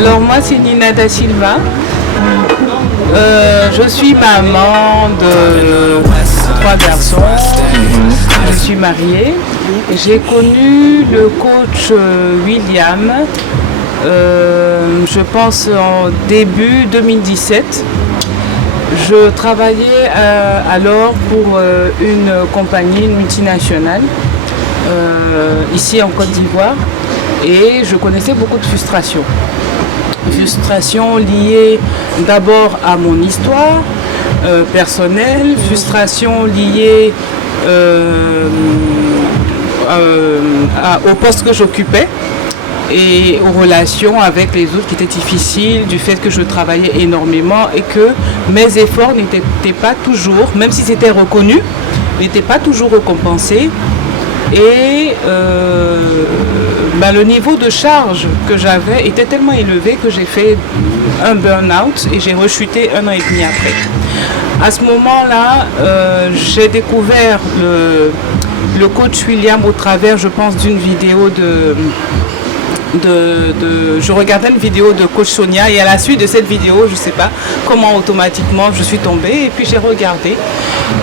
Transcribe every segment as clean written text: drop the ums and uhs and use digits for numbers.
Alors moi c'est Nina da Silva. Je suis maman de 3 garçons. Je suis mariée. J'ai connu le coach William, je pense en début 2017. Je travaillais alors pour une compagnie, une multinationale, ici en Côte d'Ivoire. Et je connaissais beaucoup de frustration. Frustration liée d'abord à mon histoire personnelle, frustration liée au poste que j'occupais et aux relations avec les autres qui étaient difficiles, du fait que je travaillais énormément et que mes efforts n'étaient pas toujours, même si c'était reconnu, n'étaient pas toujours récompensés. Et le niveau de charge que j'avais était tellement élevé que j'ai fait un burn-out et j'ai rechuté 1 an et demi après. À ce moment-là, j'ai découvert le coach William au travers, je pense, d'une vidéo je regardais une vidéo de coach Sonia et à la suite de cette vidéo, je ne sais pas comment automatiquement je suis tombée et puis j'ai regardé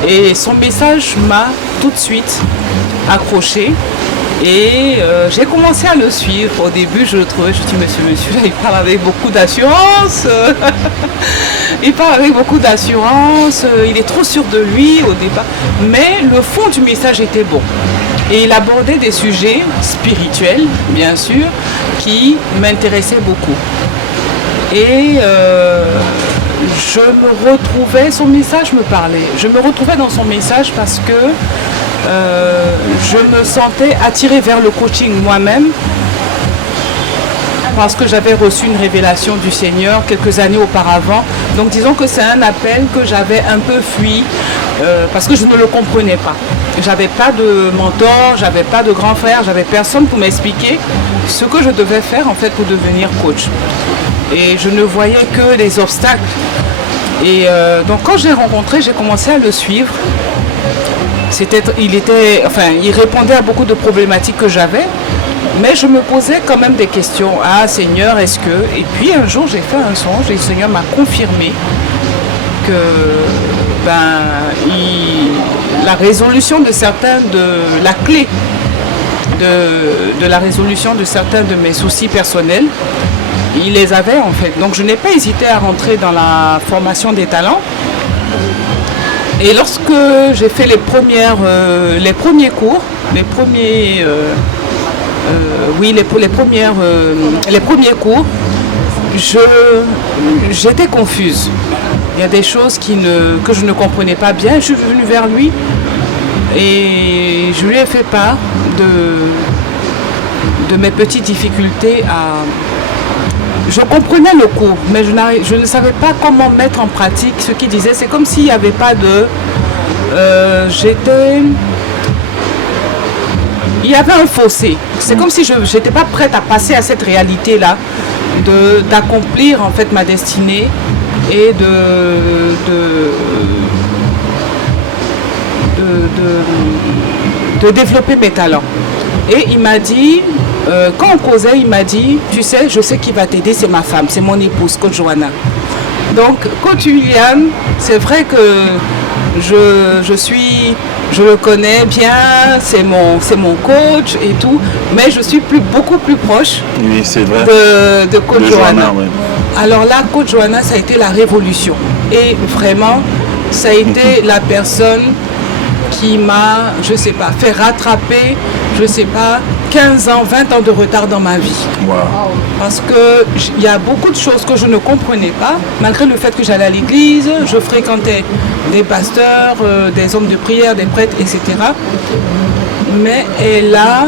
et son message m'a tout de suite accroché et j'ai commencé à le suivre. Au début je le trouvais, je me dis monsieur là il parle avec beaucoup d'assurance, il parle avec beaucoup d'assurance, il est trop sûr de lui au départ, mais le fond du message était bon. Et il abordait des sujets spirituels, bien sûr, qui m'intéressaient beaucoup. Et je me retrouvais, son message me parlait. Je me retrouvais dans son message parce que je me sentais attirée vers le coaching moi-même, parce que j'avais reçu une révélation du Seigneur quelques années auparavant. Donc disons que c'est un appel que j'avais un peu fui parce que je ne le comprenais pas. J'avais pas de mentor, j'avais pas de grand frère, j'avais personne pour m'expliquer ce que je devais faire en fait pour devenir coach. Et je ne voyais que des obstacles. Et donc quand j'ai rencontré, j'ai commencé à le suivre. Il répondait à beaucoup de problématiques que j'avais. Mais je me posais quand même des questions. Ah Seigneur, est-ce que... Et puis un jour j'ai fait un songe et le Seigneur m'a confirmé que la résolution de certains la clé de la résolution de certains de mes soucis personnels, il les avait en fait. Donc je n'ai pas hésité à rentrer dans la formation des talents. Et lorsque j'ai fait les premiers cours, les premiers cours, j'étais confuse. Il y a des choses que je ne comprenais pas bien. Je suis venue vers lui et je lui ai fait part de mes petites difficultés Je comprenais le cours, mais je ne savais pas comment mettre en pratique ce qu'il disait. C'est comme s'il n'y avait pas il y avait un fossé. C'est comme si je n'étais pas prête à passer à cette réalité-là, d'accomplir en fait ma destinée et de développer mes talents. Et il m'a dit, quand on causait, il m'a dit, tu sais, je sais qui va t'aider, c'est ma femme, c'est mon épouse, coach Johanna. Donc, coach William, c'est vrai que je le connais bien, c'est mon coach et tout, mais je suis beaucoup plus proche de coach Johanna. Ouais. Alors là, coach Johanna, ça a été la révolution. Et vraiment, ça a été la personne qui m'a, je sais pas, fait rattraper, je sais pas, 15 ans, 20 ans de retard dans ma vie. Wow. Parce qu'il y a beaucoup de choses que je ne comprenais pas, malgré le fait que j'allais à l'église, je fréquentais des pasteurs, des hommes de prière, des prêtres, etc. Mais elle a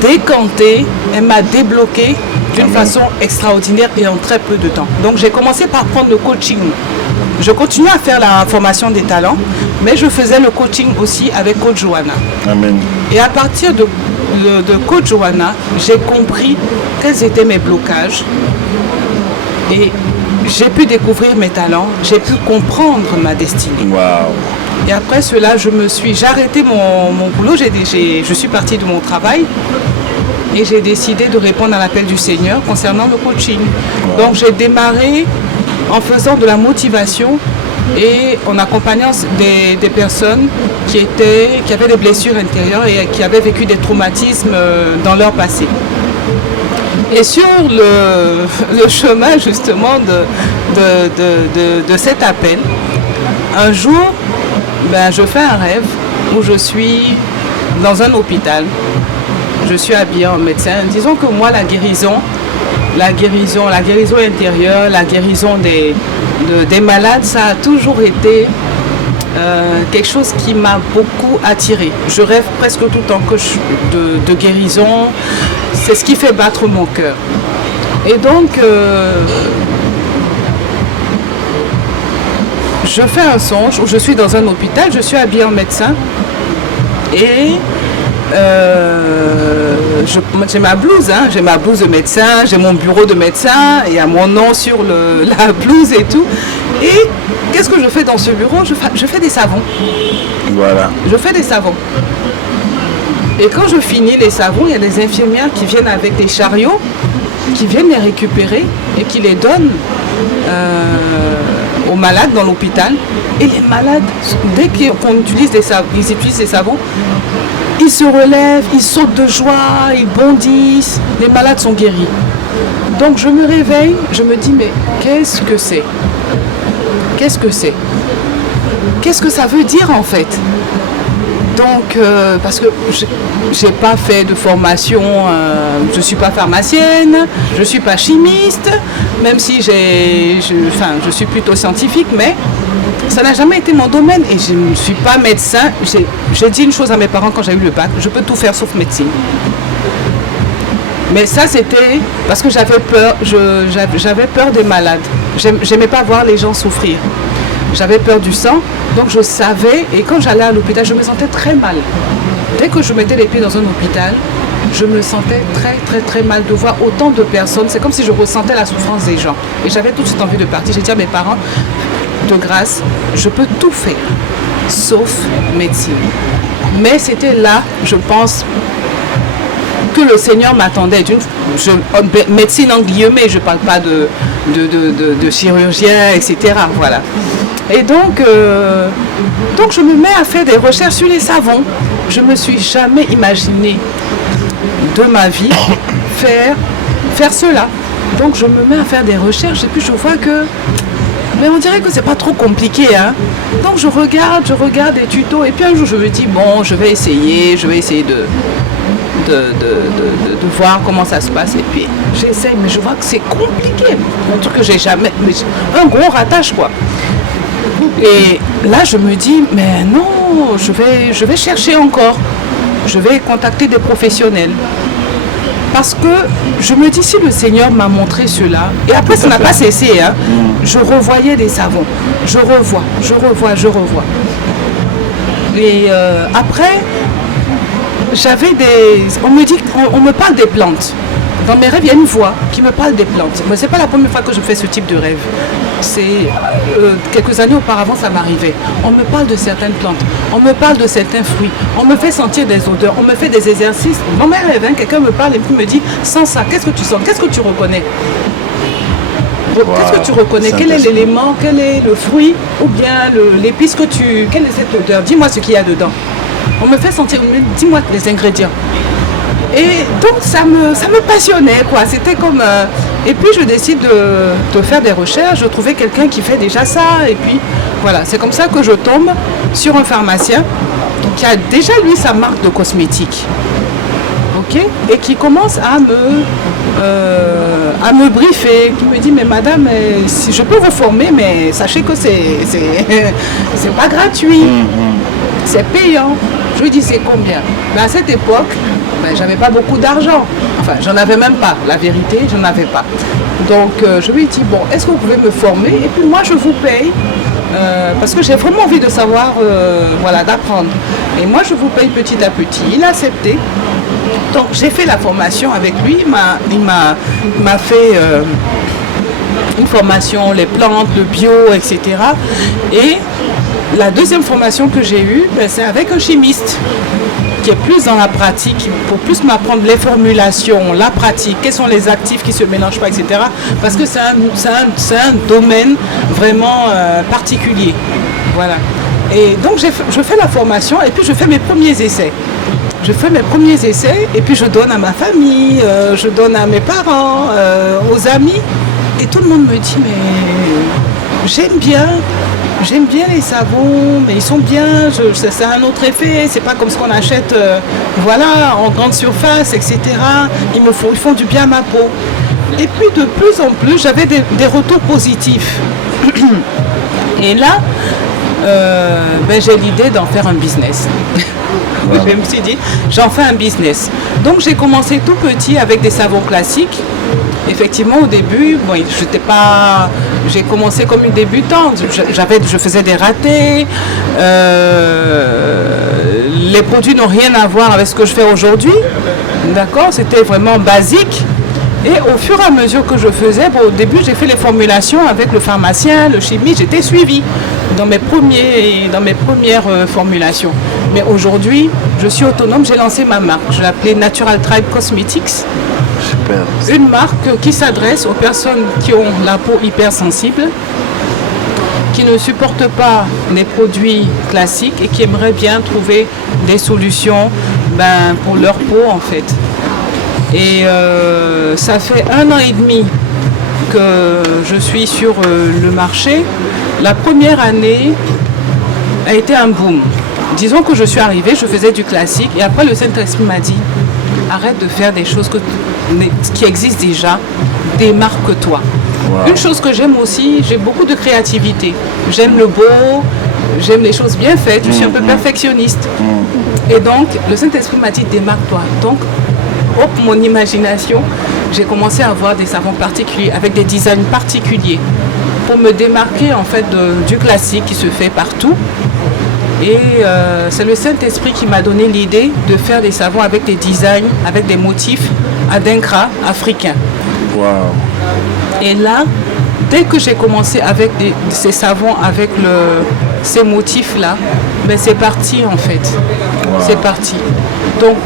décanté, elle m'a débloqué d'une façon extraordinaire et en très peu de temps. Donc j'ai commencé par prendre le coaching. Je continuais à faire la formation des talents, mais je faisais le coaching aussi avec coach Johanna. Amen. Et à partir de coach Johanna, j'ai compris quels étaient mes blocages et j'ai pu découvrir mes talents, j'ai pu comprendre ma destinée. Wow. Et après cela, j'ai arrêté mon boulot, je suis partie de mon travail et j'ai décidé de répondre à l'appel du Seigneur concernant le coaching. Donc j'ai démarré en faisant de la motivation et en accompagnant des personnes qui avaient des blessures intérieures et qui avaient vécu des traumatismes dans leur passé. Et sur le chemin justement de cet appel, un jour, je fais un rêve où je suis dans un hôpital. Je suis habillée en médecin. Disons que moi, la guérison intérieure, la guérison des malades, ça a toujours été quelque chose qui m'a beaucoup attirée. Je rêve presque tout le temps de guérison. C'est ce qui fait battre mon cœur. Et donc, je fais un songe où je suis dans un hôpital, je suis habillée en médecin et j'ai ma blouse, j'ai ma blouse de médecin, j'ai mon bureau de médecin, il y a mon nom sur la blouse et tout. Et qu'est-ce que je fais dans ce bureau? Je fais des savons. Voilà. Je fais des savons. Et quand je finis les savons, il y a des infirmières qui viennent avec des chariots, qui viennent les récupérer et qui les donnent aux malades dans l'hôpital. Et les malades, dès qu'on utilise ils utilisent ces savons, ils se relèvent, ils sautent de joie, ils bondissent. Les malades sont guéris. Donc je me réveille, je me dis, mais qu'est-ce que c'est? Qu'est-ce que c'est? Qu'est-ce que ça veut dire en fait? Donc, parce que je n'ai pas fait de formation, je ne suis pas pharmacienne, je ne suis pas chimiste, même si je suis plutôt scientifique, mais ça n'a jamais été mon domaine et je ne suis pas médecin. J'ai dit une chose à mes parents quand j'ai eu le bac, je peux tout faire sauf médecine. Mais ça, c'était parce que j'avais peur, j'avais peur des malades. J'aimais pas voir les gens souffrir. J'avais peur du sang, donc je savais, et quand j'allais à l'hôpital, je me sentais très mal. Dès que je mettais les pieds dans un hôpital, je me sentais très très très mal de voir autant de personnes. C'est comme si je ressentais la souffrance des gens. Et j'avais tout de suite envie de partir. J'ai dit à mes parents, de grâce, je peux tout faire, sauf médecine. Mais c'était là, je pense, que le Seigneur m'attendait. Médecine en guillemets, je ne parle pas de chirurgien, etc. Voilà. Et donc je me mets à faire des recherches sur les savons. Je ne me suis jamais imaginé de ma vie faire cela. Donc je me mets à faire des recherches et puis je vois que... Mais on dirait que c'est pas trop compliqué, hein. Donc je regarde des tutos et puis un jour je me dis, bon, je vais essayer de voir comment ça se passe et puis j'essaye, mais je vois que c'est compliqué, un truc que j'ai jamais, un gros ratage quoi. Et là je me dis, mais non, je vais chercher encore, je vais contacter des professionnels. Parce que je me dis, si le Seigneur m'a montré cela, et après ça n'a pas cessé, hein, je revoyais des savons, je revois. Et après, on me parle des plantes. Dans mes rêves, il y a une voix qui me parle des plantes. Mais ce n'est pas la première fois que je fais ce type de rêve. C'est quelques années auparavant, ça m'arrivait. On me parle de certaines plantes, on me parle de certains fruits, on me fait sentir des odeurs, on me fait des exercices. Dans mes rêves, quelqu'un me parle et puis me dit, sens ça, qu'est-ce que tu sens, qu'est-ce que tu reconnais? Qu'est-ce que tu reconnais? Quel est l'élément, quel est le fruit ou bien l'épice quelle est cette odeur? Dis-moi ce qu'il y a dedans. On me fait sentir, dis-moi les ingrédients. Et donc ça me passionnait quoi, c'était comme... Et puis je décide de faire des recherches, je trouvais quelqu'un qui fait déjà ça, et puis voilà, c'est comme ça que je tombe sur un pharmacien qui a déjà lui sa marque de cosmétiques, ok, et qui commence à me briefer, qui me dit, mais madame, si je peux vous former, mais sachez que c'est pas gratuit, c'est payant. Je lui dis, c'est combien? À cette époque, j'avais pas beaucoup d'argent. Enfin, j'en avais même pas. La vérité, j'en avais pas. Donc, je lui dis, bon, est-ce que vous pouvez me former? Et puis moi, je vous paye. Parce que j'ai vraiment envie de savoir, d'apprendre. Et moi, je vous paye petit à petit. Il a accepté. Donc, j'ai fait la formation avec lui. Il m'a fait une formation, les plantes, le bio, etc. Et la deuxième formation que j'ai eue, c'est avec un chimiste. qui est plus dans la pratique, pour plus m'apprendre les formulations, la pratique, quels sont les actifs qui ne se mélangent pas, etc. Parce que c'est un domaine vraiment particulier. Voilà. Et donc je fais la formation et puis je fais mes premiers essais. Je fais mes premiers essais et puis je donne à ma famille, je donne à mes parents, aux amis. Et tout le monde me dit, mais j'aime bien les savons, mais ils sont bien, c'est un autre effet, c'est pas comme ce qu'on achète voilà, en grande surface, etc. Ils font du bien à ma peau. Et puis de plus en plus, j'avais des retours positifs. Et là, j'ai l'idée d'en faire un business. Wow. Je me suis dit, j'en fais un business. Donc j'ai commencé tout petit avec des savons classiques. Effectivement, au début, j'ai commencé comme une débutante. Je faisais des ratés. Les produits n'ont rien à voir avec ce que je fais aujourd'hui. D'accord, c'était vraiment basique. Et au fur et à mesure que je faisais, au début, j'ai fait les formulations avec le pharmacien, le chimiste. J'étais suivie dans mes premières formulations. Mais aujourd'hui, je suis autonome. J'ai lancé ma marque. Je l'appelais Natural Tribe Cosmetics. Super. Une marque qui s'adresse aux personnes qui ont la peau hypersensible, qui ne supportent pas les produits classiques et qui aimeraient bien trouver des solutions pour leur peau en fait. Et ça fait 1 an et demi que je suis sur le marché. La première année a été un boom. Disons que je suis arrivée, je faisais du classique et après le Saint-Esprit m'a dit arrête de faire des choses qui existent déjà, démarque-toi. Wow. Une chose que j'aime aussi, j'ai beaucoup de créativité. J'aime le beau, j'aime les choses bien faites, je suis un peu perfectionniste. Et donc, le Saint-Esprit m'a dit démarque-toi. Donc, hop, mon imagination, j'ai commencé à avoir des savons particuliers, avec des designs particuliers, pour me démarquer en fait du classique qui se fait partout. Et c'est le Saint-Esprit qui m'a donné l'idée de faire des savons avec des designs, avec des motifs adinkra africains. Wow. Et là, dès que j'ai commencé avec ces savons, avec ces motifs-là, c'est parti en fait. Wow. C'est parti. Donc,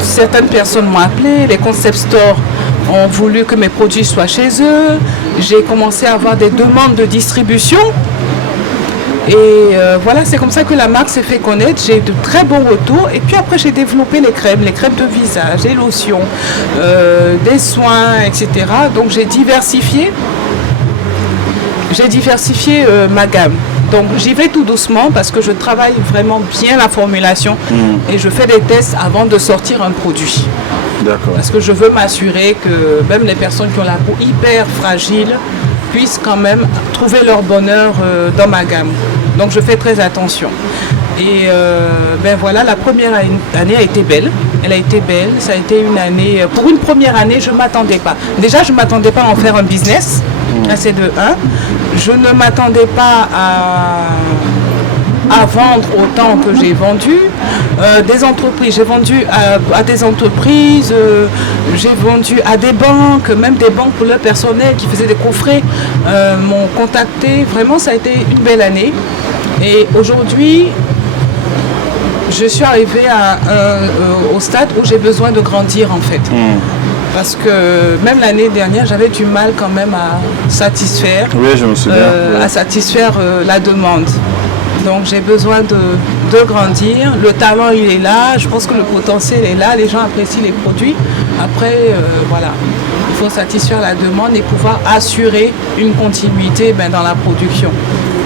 certaines personnes m'ont appelé, les concept stores ont voulu que mes produits soient chez eux. J'ai commencé à avoir des demandes de distribution. Et voilà, c'est comme ça que la marque s'est fait connaître. J'ai de très bons retours. Et puis après, j'ai développé les crèmes de visage, les lotions, des soins, etc. Donc j'ai diversifié ma gamme. Donc j'y vais tout doucement parce que je travaille vraiment bien la formulation et je fais des tests avant de sortir un produit. D'accord. Parce que je veux m'assurer que même les personnes qui ont la peau hyper fragile puissent quand même trouver leur bonheur dans ma gamme. Donc je fais très attention. Et voilà, la première année a été belle. Elle a été belle. Ça a été une année. Pour une première année, je ne m'attendais pas. Déjà, je ne m'attendais pas à en faire un business. C'est de 1. Je ne m'attendais pas à vendre autant que j'ai vendu. Des entreprises, j'ai vendu à des entreprises, j'ai vendu à des banques, même des banques pour leur personnel qui faisaient des coffrets m'ont contacté. Vraiment, ça a été une belle année. Et aujourd'hui, je suis arrivée au stade où j'ai besoin de grandir en fait. Parce que même l'année dernière, j'avais du mal quand même à satisfaire, à satisfaire la demande. Donc j'ai besoin de grandir. Le talent, il est là. Je pense que le potentiel est là. Les gens apprécient les produits. Après, voilà, il faut satisfaire la demande et pouvoir assurer une continuité dans la production.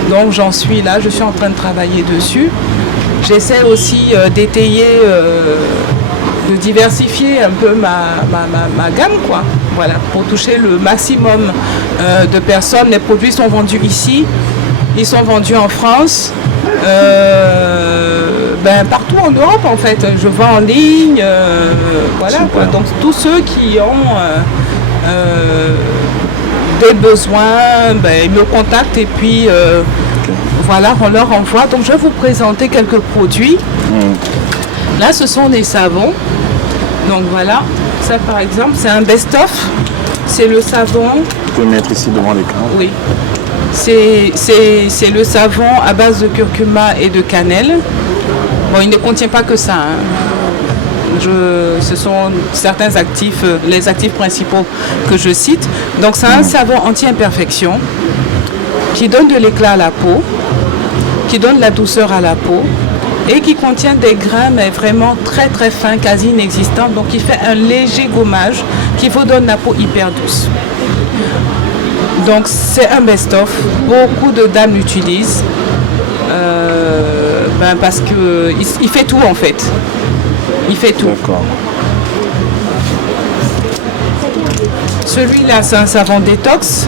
Donc j'en suis là. Je suis en train de travailler dessus. J'essaie aussi d'étayer, de diversifier un peu ma gamme, quoi. Voilà, pour toucher le maximum de personnes. Les produits sont vendus ici. Ils sont vendus en France, partout en Europe en fait. Je vends en ligne, voilà quoi. Donc tous ceux qui ont des besoins, ils me contactent et puis voilà, on leur envoie. Donc je vais vous présenter quelques produits. Là, ce sont des savons. Donc voilà, ça par exemple, c'est un best-of. C'est le savon. Vous pouvez mettre ici devant l'écran. Oui. C'est le savon à base de curcuma et de cannelle. Bon, il ne contient pas que ça. ce sont certains actifs, les actifs principaux que je cite. Donc c'est un savon anti-imperfection qui donne de l'éclat à la peau, qui donne de la douceur à la peau et qui contient des grains mais vraiment très très fins, quasi inexistants. Donc il fait un léger gommage qui vous donne la peau hyper douce. Donc c'est un best-of, beaucoup de dames l'utilisent parce qu'il fait tout en fait. Il fait tout. D'accord. Celui-là c'est un savon détox,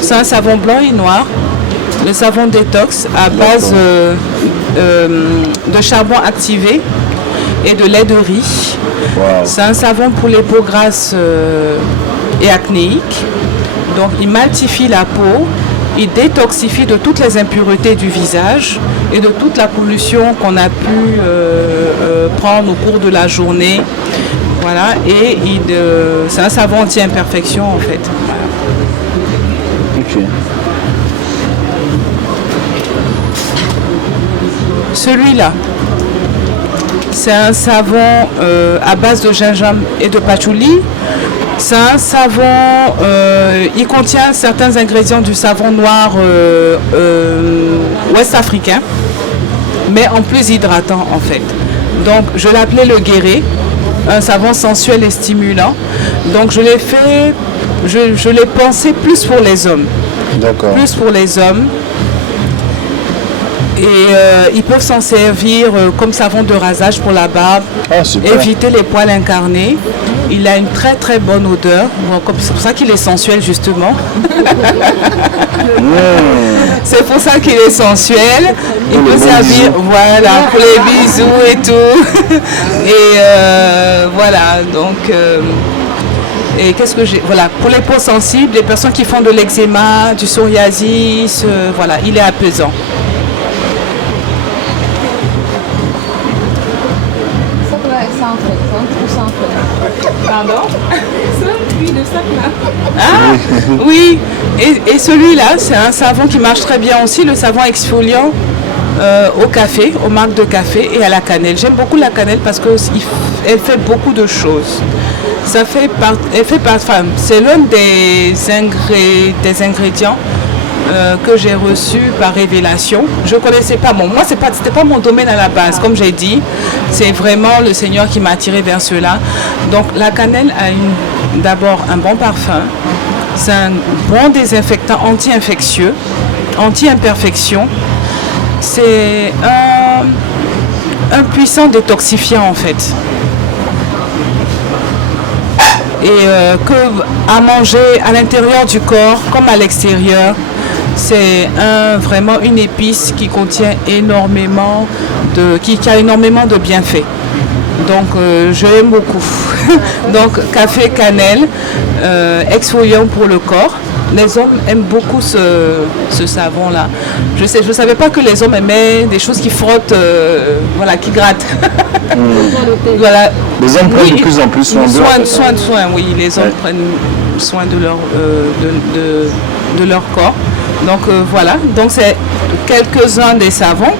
c'est un savon blanc et noir. Le savon détox à base de charbon activé et de lait de riz. Wow. C'est un savon pour les peaux grasses et acnéiques. Donc il maltifie la peau, il détoxifie de toutes les impuretés du visage et de toute la pollution qu'on a pu prendre au cours de la journée. Voilà, et c'est un savon anti-imperfection en fait. Ok. Celui-là, c'est un savon à base de gingembre et de patchouli. C'est un savon, il contient certains ingrédients du savon noir ouest africain, mais en plus hydratant en fait. Donc je l'appelais le guéré, un savon sensuel et stimulant. Donc je l'ai fait, je l'ai pensé plus pour les hommes. D'accord. Plus pour les hommes. Et ils peuvent s'en servir comme savon de rasage pour la barbe, éviter les poils incarnés. Il a une très très bonne odeur, bon, c'est pour ça qu'il est sensuel justement. C'est pour ça qu'il est sensuel. Il peut servir voilà, pour les bisous et tout. Et voilà, donc... et qu'est-ce que j'ai... Voilà, pour les peaux sensibles, les personnes qui font de l'eczéma, du psoriasis, voilà, il est apaisant. Pardon? Ah oui, et celui-là, c'est un savon qui marche très bien aussi, le savon exfoliant au café, aux marques de café et à la cannelle. J'aime beaucoup la cannelle parce qu'elle fait beaucoup de choses. C'est l'un des ingrédients que j'ai reçu par révélation. Je ne connaissais pas. Bon, moi, c'était pas mon domaine à la base. Comme j'ai dit, c'est vraiment le Seigneur qui m'a attiré vers cela. Donc, la cannelle a d'abord un bon parfum. C'est un bon désinfectant anti-infectieux, anti-imperfection. C'est un puissant détoxifiant, en fait. Et à manger à l'intérieur du corps comme à l'extérieur. C'est vraiment une épice qui contient énormément qui a énormément de bienfaits. Donc je l'aime beaucoup. Donc café cannelle, exfoliant pour le corps. Les hommes aiment beaucoup ce savon-là. Je ne savais pas que les hommes aimaient des choses qui frottent, voilà, qui grattent. Voilà. Les hommes prennent de plus en plus soin soin, oui, les hommes prennent soin de leur corps. Donc voilà, donc c'est quelques-uns des savons.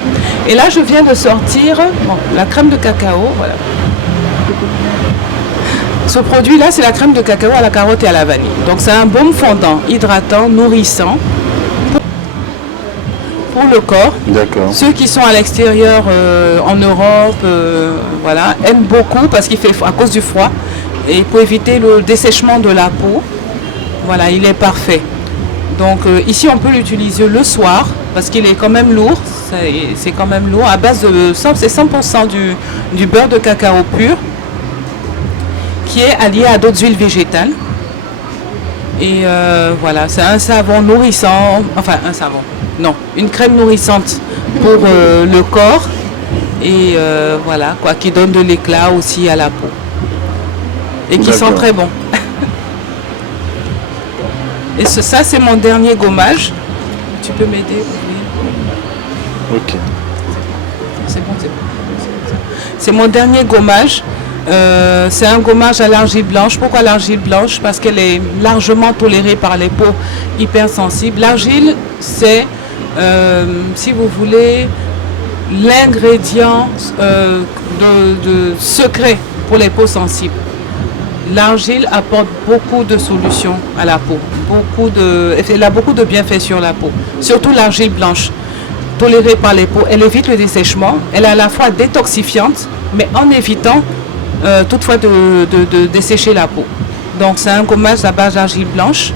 Et là je viens de sortir la crème de cacao, voilà. Ce produit-là, c'est la crème de cacao à la carotte et à la vanille. Donc c'est un baume fondant, hydratant, nourrissant pour le corps. D'accord. Ceux qui sont à l'extérieur, en Europe, voilà, aiment beaucoup parce qu'il fait à cause du froid et pour éviter le dessèchement de la peau. Voilà, il est parfait. Donc ici on peut l'utiliser le soir parce qu'il est quand même lourd, c'est quand même lourd, à base de 100% du beurre de cacao pur qui est allié à d'autres huiles végétales. Et voilà, c'est un savon nourrissant, enfin un savon, non, une crème nourrissante pour le corps et voilà, quoi, qui donne de l'éclat aussi à la peau et qui sent très bon. Et ça, c'est mon dernier gommage. Tu peux m'aider? Ok. C'est bon, c'est bon. C'est mon dernier gommage. C'est un gommage à l'argile blanche. Pourquoi l'argile blanche? Parce qu'elle est largement tolérée par les peaux hypersensibles. L'argile, c'est, si vous voulez, l'ingrédient de secret pour les peaux sensibles. L'argile apporte beaucoup de solutions à la peau. Elle a beaucoup de bienfaits sur la peau. Surtout l'argile blanche, tolérée par les peaux. Elle évite le dessèchement. Elle est à la fois détoxifiante, mais en évitant toutefois de dessécher la peau. Donc c'est un gommage à base d'argile blanche,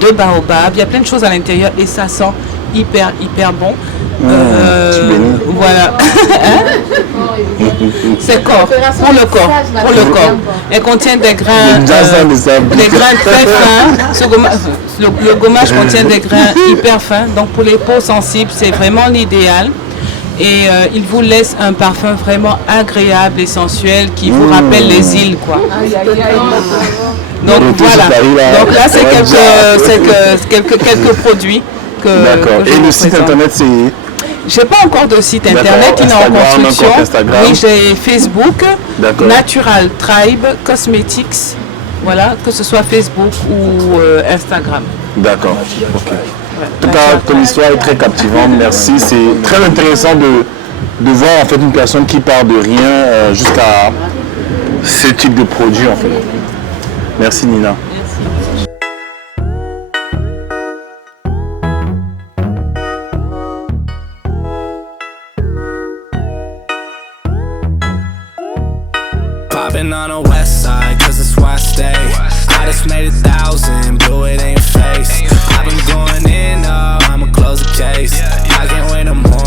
de baobab. Il y a plein de choses à l'intérieur et ça sent hyper bon. Voilà. C'est corps, pour le corps. Elle contient des grains très fins. Le gommage contient des grains hyper fins. Donc pour les peaux sensibles, c'est vraiment l'idéal. Et il vous laisse un parfum vraiment agréable et sensuel qui vous rappelle les îles, quoi. Donc voilà. Donc là, c'est quelques produits que. D'accord. Et le site internet, c'est. J'ai pas encore de site internet, il est en construction. Oui, j'ai Facebook, Natural Tribe Cosmetics, voilà, que ce soit Facebook ou Instagram. D'accord. Ok. En tout cas, ton histoire est très captivante. Merci. C'est très intéressant de voir en fait une personne qui part de rien jusqu'à ce type de produit en fait. Merci Nina. Popping on the west side, cause it's where I stay. I just made 1,000, blew it in your face. I've been going in, I'm a close the case. I can't wait no more.